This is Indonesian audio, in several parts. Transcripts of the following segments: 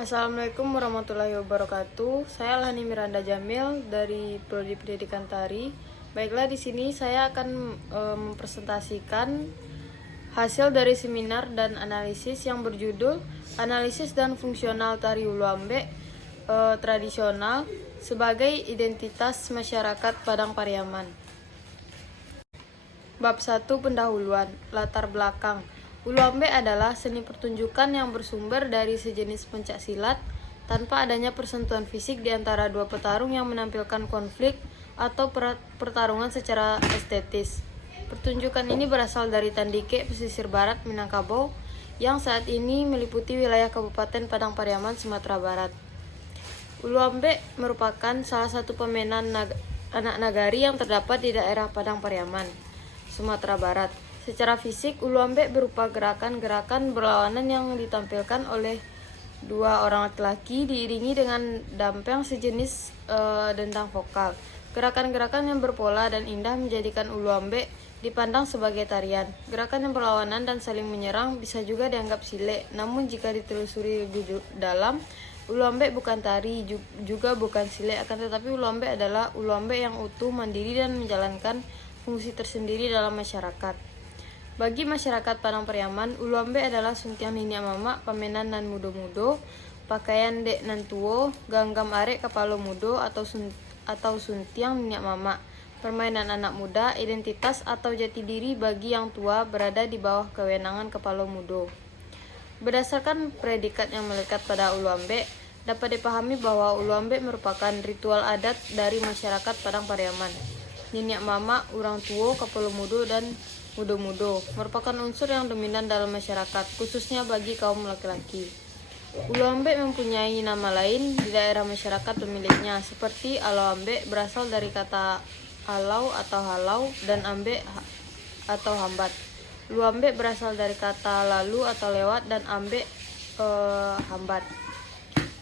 Assalamualaikum warahmatullahi wabarakatuh. Saya Lani Miranda Jamil dari Prodi Pendidikan Tari. Baiklah, di sini saya akan mempresentasikan hasil dari seminar dan analisis yang berjudul Analisis dan Fungsional Tari Ulu Ambek Tradisional sebagai Identitas Masyarakat Padang Pariaman. Bab 1 Pendahuluan. Latar belakang. Ulu Ambek adalah seni pertunjukan yang bersumber dari sejenis pencak silat tanpa adanya persentuhan fisik di antara dua petarung yang menampilkan konflik atau pertarungan secara estetis. Pertunjukan ini berasal dari Tandike, pesisir barat Minangkabau, yang saat ini meliputi wilayah Kabupaten Padang Pariaman, Sumatera Barat. Ulu Ambek merupakan salah satu permainan anak nagari yang terdapat di daerah Padang Pariaman, Sumatera Barat. Secara fisik, ulu ambek berupa gerakan-gerakan berlawanan yang ditampilkan oleh dua orang laki-laki diiringi dengan dampeng sejenis dendang vokal. Gerakan-gerakan yang berpola dan indah menjadikan ulu ambek dipandang sebagai tarian. Gerakan yang berlawanan dan saling menyerang bisa juga dianggap silek, namun jika ditelusuri lebih dalam, ulu ambek bukan tari, juga bukan silek, akan tetapi ulu ambek adalah ulu ambek yang utuh, mandiri, dan menjalankan fungsi tersendiri dalam masyarakat. Bagi masyarakat Padang Pariaman, ulu ambek adalah suntiang niniak mama, pamenan nan mudo-mudo, pakaian dek nan tuo, ganggam arek kapalo mudo atau suntiang niniak mama, permainan anak muda, identitas atau jati diri bagi yang tua berada di bawah kewenangan kapalo mudo. Berdasarkan predikat yang melekat pada ulu ambek, dapat dipahami bahwa ulu ambek merupakan ritual adat dari masyarakat Padang Pariaman. Niniak mama, urang tuo, kapalo mudo, dan mudo-mudo merupakan unsur yang dominan dalam masyarakat, khususnya bagi kaum laki-laki. Ulu ambek mempunyai nama lain di daerah masyarakat pemiliknya, seperti alau ambek berasal dari kata alau atau halau dan ambek atau hambat. Ulu ambek berasal dari kata lalu atau lewat dan ambek hambat.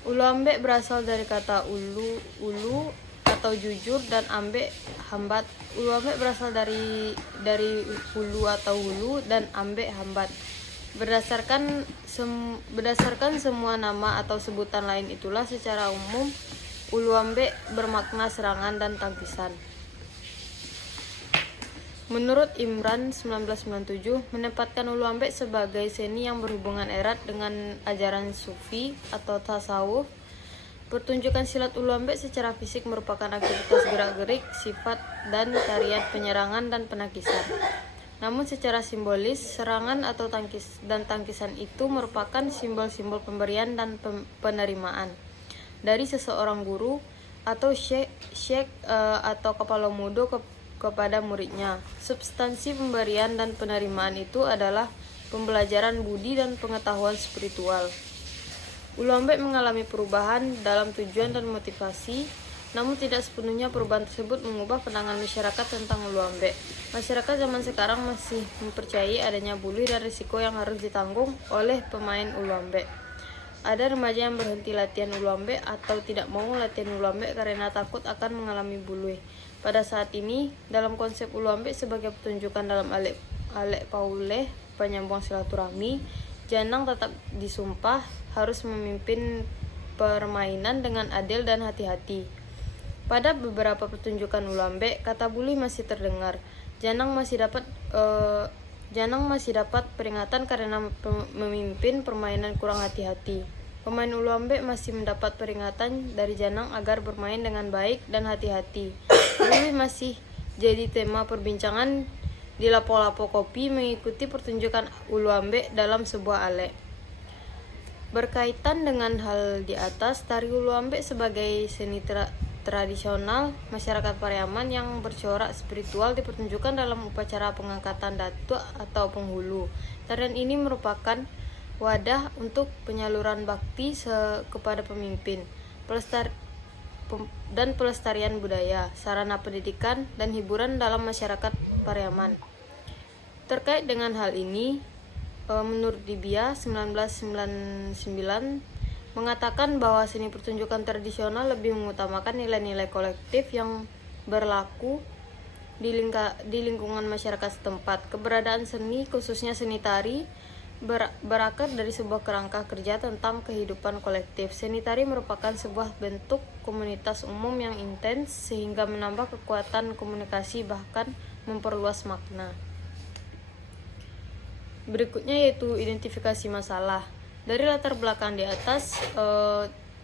Ulu ambek berasal dari kata ulu atau jujur dan ambek hambat. Ulu ambek berasal dari hulu atau hulu dan ambek hambat. Berdasarkan semua nama atau sebutan lain itulah secara umum ulu ambek bermakna serangan dan tangkisan. Menurut Imran 1997 menempatkan ulu ambek sebagai seni yang berhubungan erat dengan ajaran sufi atau tasawuf. Pertunjukan silat ulu ambek secara fisik merupakan aktivitas gerak-gerik, sifat, dan tarian penyerangan dan penangkisan. Namun secara simbolis, serangan atau tangkisan itu merupakan simbol-simbol pemberian dan penerimaan dari seseorang guru atau syekh atau kepala mudo kepada muridnya. Substansi pemberian dan penerimaan itu adalah pembelajaran budi dan pengetahuan spiritual. Ulu ambek mengalami perubahan dalam tujuan dan motivasi, namun tidak sepenuhnya perubahan tersebut mengubah pandangan masyarakat tentang ulu ambek. Masyarakat zaman sekarang masih mempercayai adanya buluh dan risiko yang harus ditanggung oleh pemain ulu ambek. Ada remaja yang berhenti latihan ulu ambek atau tidak mau latihan ulu ambek karena takut akan mengalami buluh. Pada saat ini, dalam konsep ulu ambek sebagai pertunjukan dalam alek pauleh, penyambung silaturahmi, janang tetap disumpah harus memimpin permainan dengan adil dan hati-hati. Pada beberapa pertunjukan ulu ambek, kata buluh masih terdengar. Janang masih dapat peringatan karena memimpin permainan kurang hati-hati. Pemain ulu ambek masih mendapat peringatan dari janang agar bermain dengan baik dan hati-hati. Buluh masih jadi tema perbincangan di lapo-lapo kopi mengikuti pertunjukan ulu ambek dalam sebuah alek. Berkaitan dengan hal di atas, tari ulu ambek sebagai seni tradisional masyarakat Pariaman yang bercorak spiritual dipertunjukkan dalam upacara pengangkatan datuk atau penghulu. Tarian ini merupakan wadah untuk penyaluran bakti kepada pemimpin, dan pelestarian budaya, sarana pendidikan, dan hiburan dalam masyarakat Pariaman. Terkait dengan hal ini, menurut Dibia 1999 mengatakan bahwa seni pertunjukan tradisional lebih mengutamakan nilai-nilai kolektif yang berlaku di lingkungan masyarakat setempat. Keberadaan seni, khususnya seni tari, berakar dari sebuah kerangka kerja tentang kehidupan kolektif. Seni tari merupakan sebuah bentuk komunitas umum yang intens sehingga menambah kekuatan komunikasi bahkan memperluas makna. Berikutnya yaitu identifikasi masalah. Dari latar belakang di atas,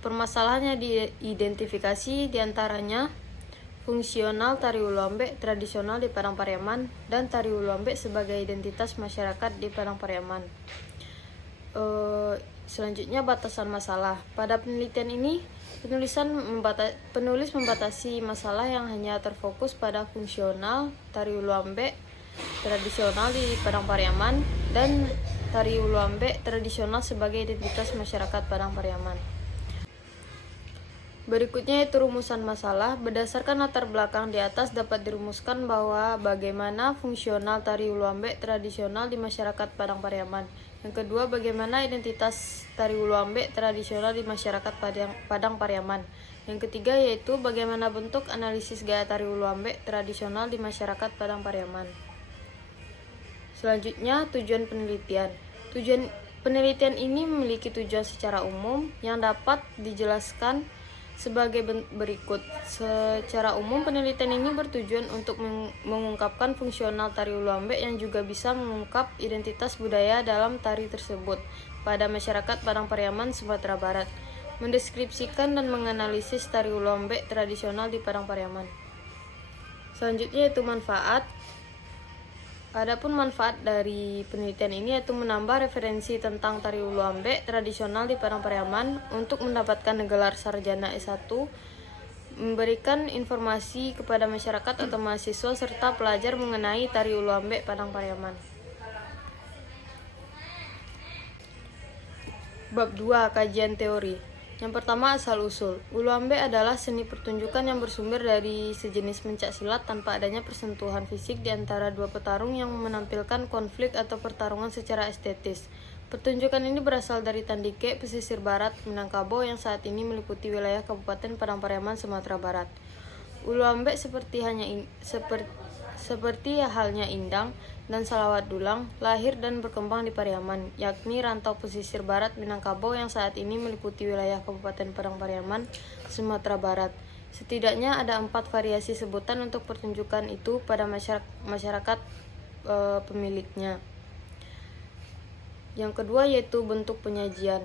permasalahannya diidentifikasi diantaranya fungsional tari Uluambe tradisional di Padang Pariaman dan tari Uluambe sebagai identitas masyarakat di Padang Pariaman. Selanjutnya batasan masalah. Pada penelitian ini penulis membatasi masalah yang hanya terfokus pada fungsional tari Uluambe tradisional di Padang Pariaman dan tari Uluambe tradisional sebagai identitas masyarakat Padang Pariaman. Berikutnya yaitu rumusan masalah. Berdasarkan latar belakang di atas dapat dirumuskan bahwa bagaimana fungsional tari Uluambe tradisional di masyarakat Padang Pariaman. Yang kedua, bagaimana identitas tari Uluambe tradisional di masyarakat Padang Pariaman. Yang ketiga yaitu bagaimana bentuk analisis gaya tari Uluambe tradisional di masyarakat Padang Pariaman. Selanjutnya, tujuan penelitian. Tujuan penelitian ini memiliki tujuan secara umum yang dapat dijelaskan sebagai berikut. Secara umum, penelitian ini bertujuan untuk mengungkapkan fungsional tari Uluambe yang juga bisa mengungkap identitas budaya dalam tari tersebut pada masyarakat Padang Pariaman, Sumatera Barat, mendeskripsikan dan menganalisis tari Uluambe tradisional di Padang Pariaman. Selanjutnya yaitu manfaat. Adapun manfaat dari penelitian ini yaitu menambah referensi tentang tari Uluambe tradisional di Padang Pariaman untuk mendapatkan gelar sarjana S1, memberikan informasi kepada masyarakat atau mahasiswa serta pelajar mengenai tari Uluambe Padang Pariaman. Bab 2. Kajian teori. Yang pertama, asal-usul. Uluambe adalah seni pertunjukan yang bersumber dari sejenis pencaksilat tanpa adanya persentuhan fisik di antara dua petarung yang menampilkan konflik atau pertarungan secara estetis. Pertunjukan ini berasal dari Tandike, pesisir barat Minangkabau yang saat ini meliputi wilayah Kabupaten Padang Pariaman, Sumatera Barat. Uluambe seperti halnya Indang dan Salawat Dulang, lahir dan berkembang di Pariaman, yakni rantau pesisir barat Minangkabau yang saat ini meliputi wilayah Kabupaten Padang Pariaman, Sumatera Barat. Setidaknya ada 4 variasi sebutan untuk pertunjukan itu pada masyarakat pemiliknya. Yang kedua yaitu bentuk penyajian.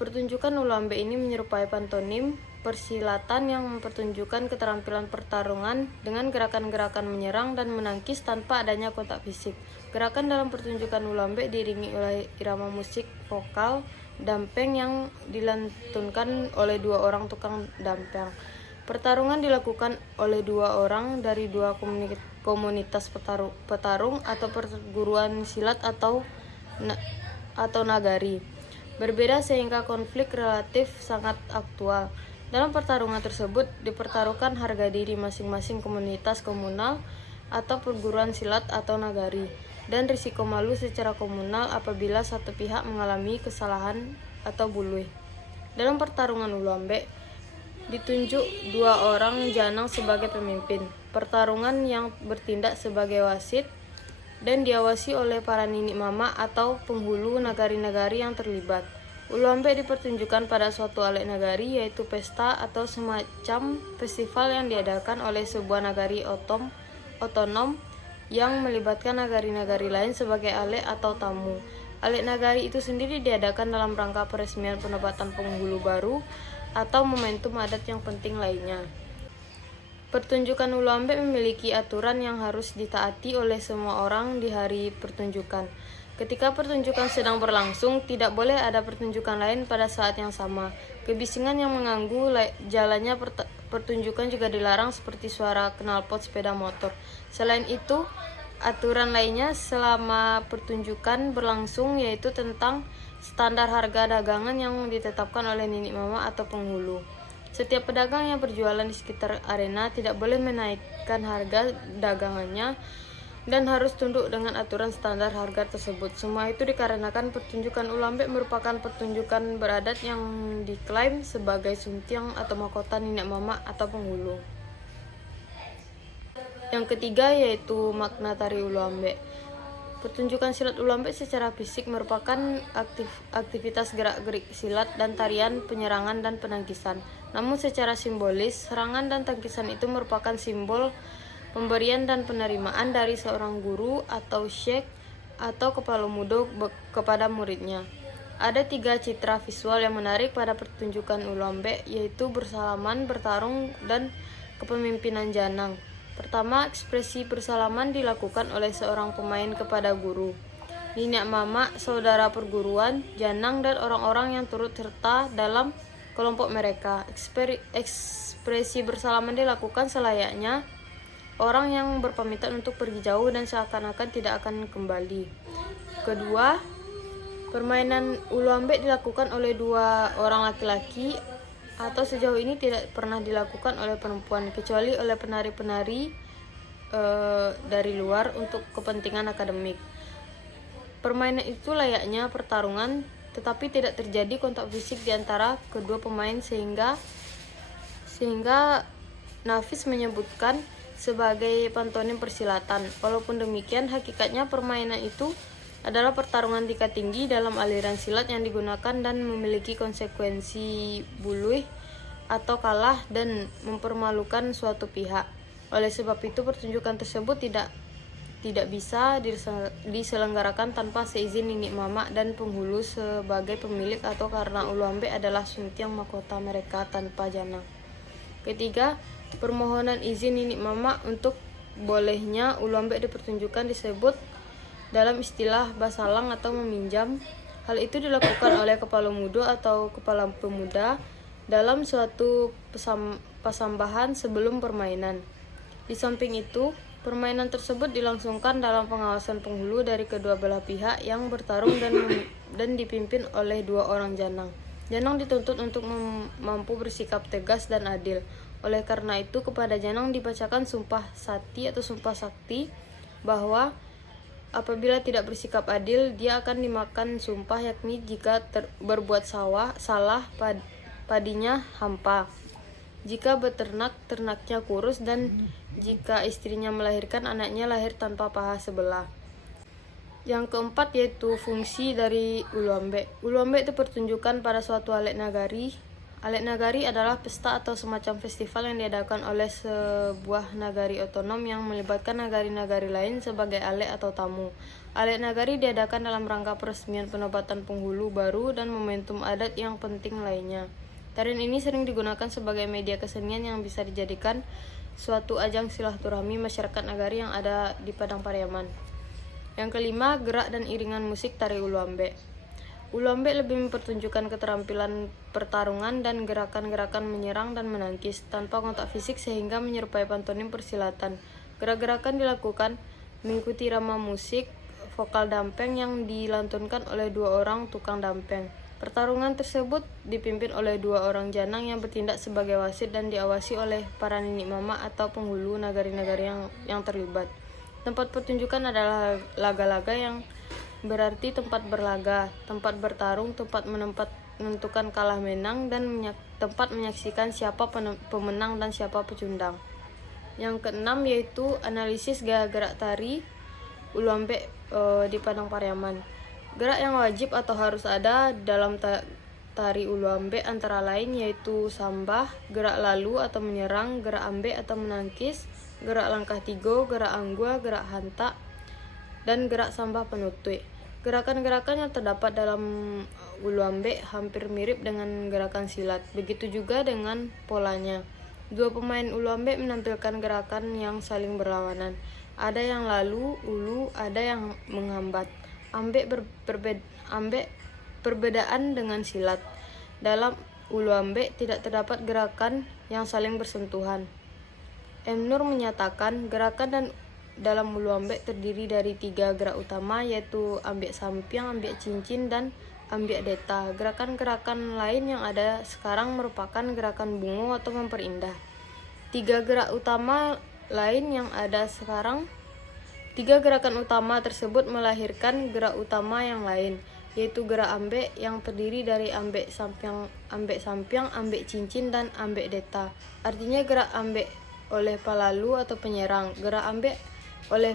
Pertunjukan Uluambe ini menyerupai pantomim persilatan yang mempertunjukkan keterampilan pertarungan dengan gerakan-gerakan menyerang dan menangkis tanpa adanya kontak fisik. Gerakan dalam pertunjukan Uluambe diiringi oleh irama musik vokal dampeng yang dilantunkan oleh 2 orang tukang dampeng. Pertarungan dilakukan oleh 2 orang dari 2 komunitas petarung atau perguruan silat atau nagari. Berbeda sehingga konflik relatif sangat aktual. Dalam pertarungan tersebut dipertaruhkan harga diri masing-masing komunitas komunal atau perguruan silat atau nagari dan risiko malu secara komunal apabila satu pihak mengalami kesalahan atau bunuh. Dalam pertarungan Uluambe ditunjuk 2 orang janang sebagai pemimpin pertarungan yang bertindak sebagai wasit dan diawasi oleh para nini mama atau penghulu nagari-nagari yang terlibat. Uluambe dipertunjukkan pada suatu alek nagari, yaitu pesta atau semacam festival yang diadakan oleh sebuah nagari otonom yang melibatkan nagari-nagari lain sebagai alek atau tamu. Alek nagari itu sendiri diadakan dalam rangka peresmian penobatan penghulu baru atau momentum adat yang penting lainnya. Pertunjukan Uluambe memiliki aturan yang harus ditaati oleh semua orang di hari pertunjukan. Ketika pertunjukan sedang berlangsung, tidak boleh ada pertunjukan lain pada saat yang sama. Kebisingan yang mengganggu jalannya pertunjukan juga dilarang seperti suara knalpot sepeda motor. Selain itu, aturan lainnya selama pertunjukan berlangsung yaitu tentang standar harga dagangan yang ditetapkan oleh nini mama atau penghulu. Setiap pedagang yang berjualan di sekitar arena tidak boleh menaikkan harga dagangannya dan harus tunduk dengan aturan standar harga tersebut. Semua itu dikarenakan pertunjukan Uluambe merupakan pertunjukan beradat yang diklaim sebagai suntiang atau mahkota nenek mama atau penghulu. Yang ketiga yaitu makna tari Uluambe. Pertunjukan silat Ulambe secara fisik merupakan aktivitas gerak-gerik silat dan tarian penyerangan dan penangkisan. Namun secara simbolis, serangan dan tangkisan itu merupakan simbol pemberian dan penerimaan dari seorang guru atau syekh atau kepala mudo kepada muridnya. Ada 3 citra visual yang menarik pada pertunjukan Ulambe, yaitu bersalaman, bertarung, dan kepemimpinan janang. Pertama, ekspresi bersalaman dilakukan oleh seorang pemain kepada guru, nenek mama, saudara perguruan, janang, dan orang-orang yang turut serta dalam kelompok mereka. Ekspresi bersalaman dilakukan selayaknya orang yang berpamitan untuk pergi jauh dan seakan-akan tidak akan kembali. Kedua, permainan Ulambe dilakukan oleh 2 orang laki-laki atau sejauh ini tidak pernah dilakukan oleh perempuan kecuali oleh penari-penari dari luar untuk kepentingan akademik. Permainan itu layaknya pertarungan, tetapi tidak terjadi kontak fisik di antara kedua pemain sehingga Nafis menyebutkan sebagai pantonim persilatan. Walaupun demikian, hakikatnya permainan itu adalah pertarungan tingkat tinggi dalam aliran silat yang digunakan dan memiliki konsekuensi buluh atau kalah dan mempermalukan suatu pihak. Oleh sebab itu, pertunjukan tersebut tidak bisa diselenggarakan tanpa seizin nenek mama dan penghulu sebagai pemilik atau karena Ulambe adalah suntiang mahkota mereka tanpa janang. Ketiga, permohonan izin nenek mama untuk bolehnya Ulambe dipertunjukkan disebut dalam istilah basalang atau meminjam. Hal itu dilakukan oleh kepala mudo atau kepala pemuda dalam suatu pasambahan sebelum permainan. Di samping itu, permainan tersebut dilangsungkan dalam pengawasan penghulu dari kedua belah pihak yang bertarung dan dipimpin oleh 2 orang janang. Janang dituntut untuk mampu bersikap tegas dan adil. Oleh karena itu, kepada janang dibacakan sumpah sati atau sumpah sakti bahwa apabila tidak bersikap adil, dia akan dimakan sumpah, yakni jika berbuat salah padinya hampa, jika beternak ternaknya kurus, dan jika istrinya melahirkan anaknya lahir tanpa paha sebelah. Yang keempat yaitu fungsi dari Ulambe. Ulambe itu pertunjukan pada suatu alet nagari. Alet nagari adalah pesta atau semacam festival yang diadakan oleh sebuah nagari otonom yang melibatkan nagari-nagari lain sebagai alet atau tamu. Alet nagari diadakan dalam rangka peresmian penobatan penghulu baru dan momentum adat yang penting lainnya. Tarian ini sering digunakan sebagai media kesenian yang bisa dijadikan suatu ajang silaturahmi masyarakat nagari yang ada di Padang Pariaman. Yang kelima, gerak dan iringan musik tari Ulambe. Ulambe lebih mempertunjukkan keterampilan pertarungan dan gerakan-gerakan menyerang dan menangkis tanpa kontak fisik sehingga menyerupai pantonim persilatan. Gerak-gerakan dilakukan mengikuti irama musik vokal dampeng yang dilantunkan oleh 2 orang tukang dampeng. Pertarungan tersebut dipimpin oleh 2 orang janang yang bertindak sebagai wasit dan diawasi oleh para nenek mama atau penghulu nagari-nagari yang terlibat. Tempat pertunjukan adalah laga-laga yang berarti tempat berlaga, tempat bertarung, tempat menentukan kalah menang, dan tempat menyaksikan siapa pemenang dan siapa pecundang. Yang keenam yaitu analisis gaya gerak tari Ulambe di Padang Pariaman. Gerak yang wajib atau harus ada dalam tari Ulambe antara lain yaitu sambah, gerak lalu atau menyerang, gerak ambe atau menangkis, gerak langkah tigo, gerak anggua, gerak hantak, dan gerak sambah penutui. Gerakan-gerakan yang terdapat dalam Ulambe hampir mirip dengan gerakan silat. Begitu juga dengan polanya. 2 pemain Ulambe menampilkan gerakan yang saling berlawanan. Ada yang lalu, ulu, ada yang menghambat. Ambe perbedaan dengan silat. Dalam Ulambe tidak terdapat gerakan yang saling bersentuhan. M. Nur menyatakan gerakan dalam Ulambe terdiri dari 3 gerak utama yaitu ambek sampiang, ambek cincin, dan ambek deta. Gerakan-gerakan lain yang ada sekarang merupakan gerakan bungo atau memperindah. 3 gerak utama lain yang ada sekarang 3 gerakan utama tersebut melahirkan gerak utama yang lain, yaitu gerak ambek yang terdiri dari ambek sampiang, ambek cincin, dan ambek deta. Artinya gerak ambek oleh pelalu atau penyerang, gerak ambek oleh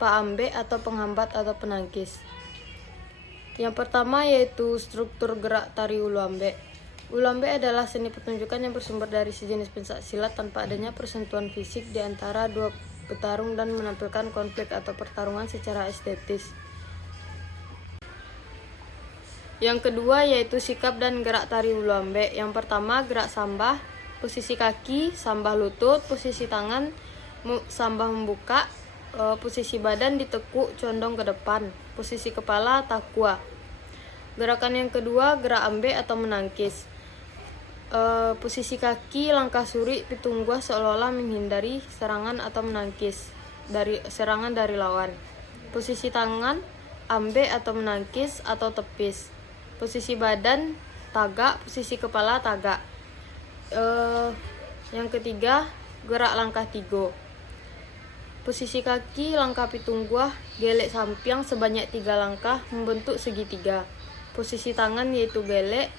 paambe atau penghambat atau penangkis. Yang pertama yaitu struktur gerak tari ulu ambe. Ulu ambe adalah seni pertunjukan yang bersumber dari sejenis pencak silat tanpa adanya persentuhan fisik di antara dua petarung dan menampilkan konflik atau pertarungan secara estetis. Yang kedua yaitu sikap dan gerak tari ulu ambe. Yang pertama gerak sambah, posisi kaki, sambah lutut, posisi tangan, sambah membuka, posisi badan ditekuk condong ke depan, posisi kepala takwa. Gerakan yang kedua gerak ambe atau menangkis. Posisi kaki langkah suri pitungguah seolah-olah menghindari serangan atau menangkis dari serangan dari lawan. Posisi tangan ambe atau menangkis atau tepis. Posisi badan tagak, posisi kepala tagak. Yang ketiga gerak langkah tigo. Posisi kaki langkah pitungguah gelek sampiang sebanyak 3 langkah membentuk segitiga. Posisi tangan yaitu gelek.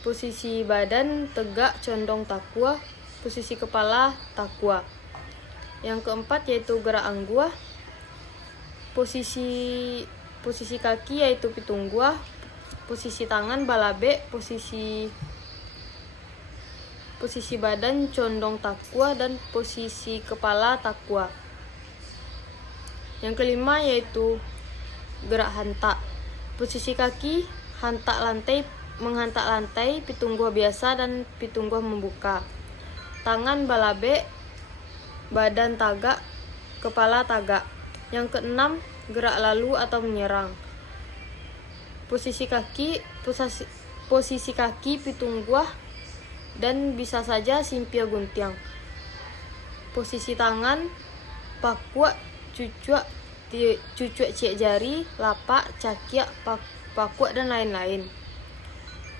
Posisi badan tegak condong takwa, posisi kepala takwa. Yang keempat yaitu gerak angguah. Posisi kaki yaitu pitungguah, posisi tangan balabe, posisi badan condong takwa dan posisi kepala takwa. Yang kelima yaitu gerak hantak. Posisi kaki menghantak lantai, pitungguah biasa dan pitungguah membuka. Tangan balabe, badan tagak, kepala tagak. Yang keenam gerak lalu atau menyerang. Posisi kaki pitungguah dan bisa saja simpia guntiang. Posisi tangan pakua, cucuk ciak jari, lapak, cakiak, pakua dan lain-lain.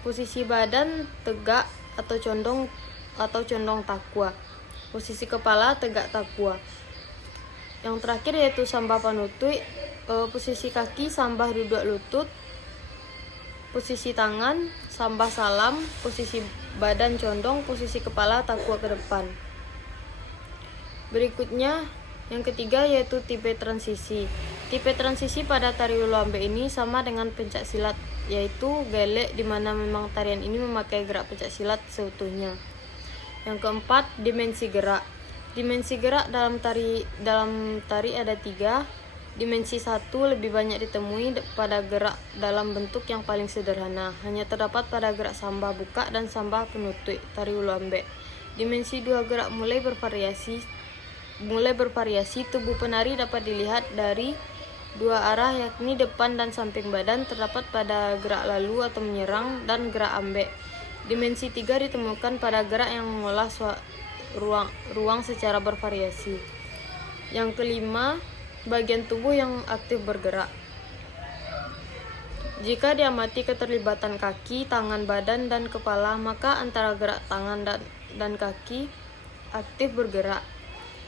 Posisi badan tegak atau condong takwa. Posisi kepala tegak takwa. Yang terakhir yaitu sambah panutui. Posisi kaki sambah duduk lutut. Posisi tangan sambah salam. Posisi badan condong. Posisi kepala takwa ke depan. Berikutnya yang ketiga yaitu tipe transisi. Tipe transisi pada tari ulu ambe ini sama dengan pencak silat, yaitu gelek, di mana memang tarian ini memakai gerak pencak silat seutuhnya. Yang keempat, dimensi gerak. Dimensi gerak dalam tari ada 3. Dimensi 1 lebih banyak ditemui pada gerak dalam bentuk yang paling sederhana, hanya terdapat pada gerak sambah buka dan sambah penutup tari ulu ambe. Dimensi 2 gerak mulai bervariasi, tubuh penari dapat dilihat dari 2 arah, yakni depan dan samping badan, terdapat pada gerak lalu atau menyerang dan gerak ambe. Dimensi 3 ditemukan pada gerak yang mengolah ruang secara bervariasi. Yang kelima, bagian tubuh yang aktif bergerak. Jika diamati keterlibatan kaki, tangan, badan, dan kepala, maka antara gerak tangan dan kaki aktif bergerak.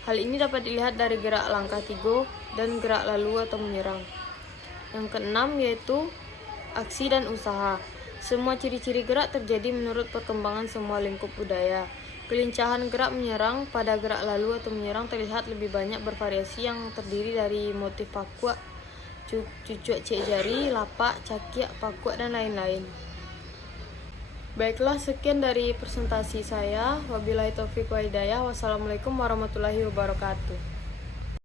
Hal ini dapat dilihat dari gerak langkah tigo dan gerak lalu atau menyerang. Yang keenam yaitu aksi dan usaha. Semua ciri-ciri gerak terjadi menurut perkembangan semua lingkup budaya. Kelincahan gerak menyerang pada gerak lalu atau menyerang terlihat lebih banyak bervariasi, yang terdiri dari motif pakua, cucuk ciak jari, lapak, cakiak, pakua, dan lain-lain. Baiklah, sekian dari presentasi saya. Wabillahi taufiq wal hidayah. Wassalamualaikum warahmatullahi wabarakatuh.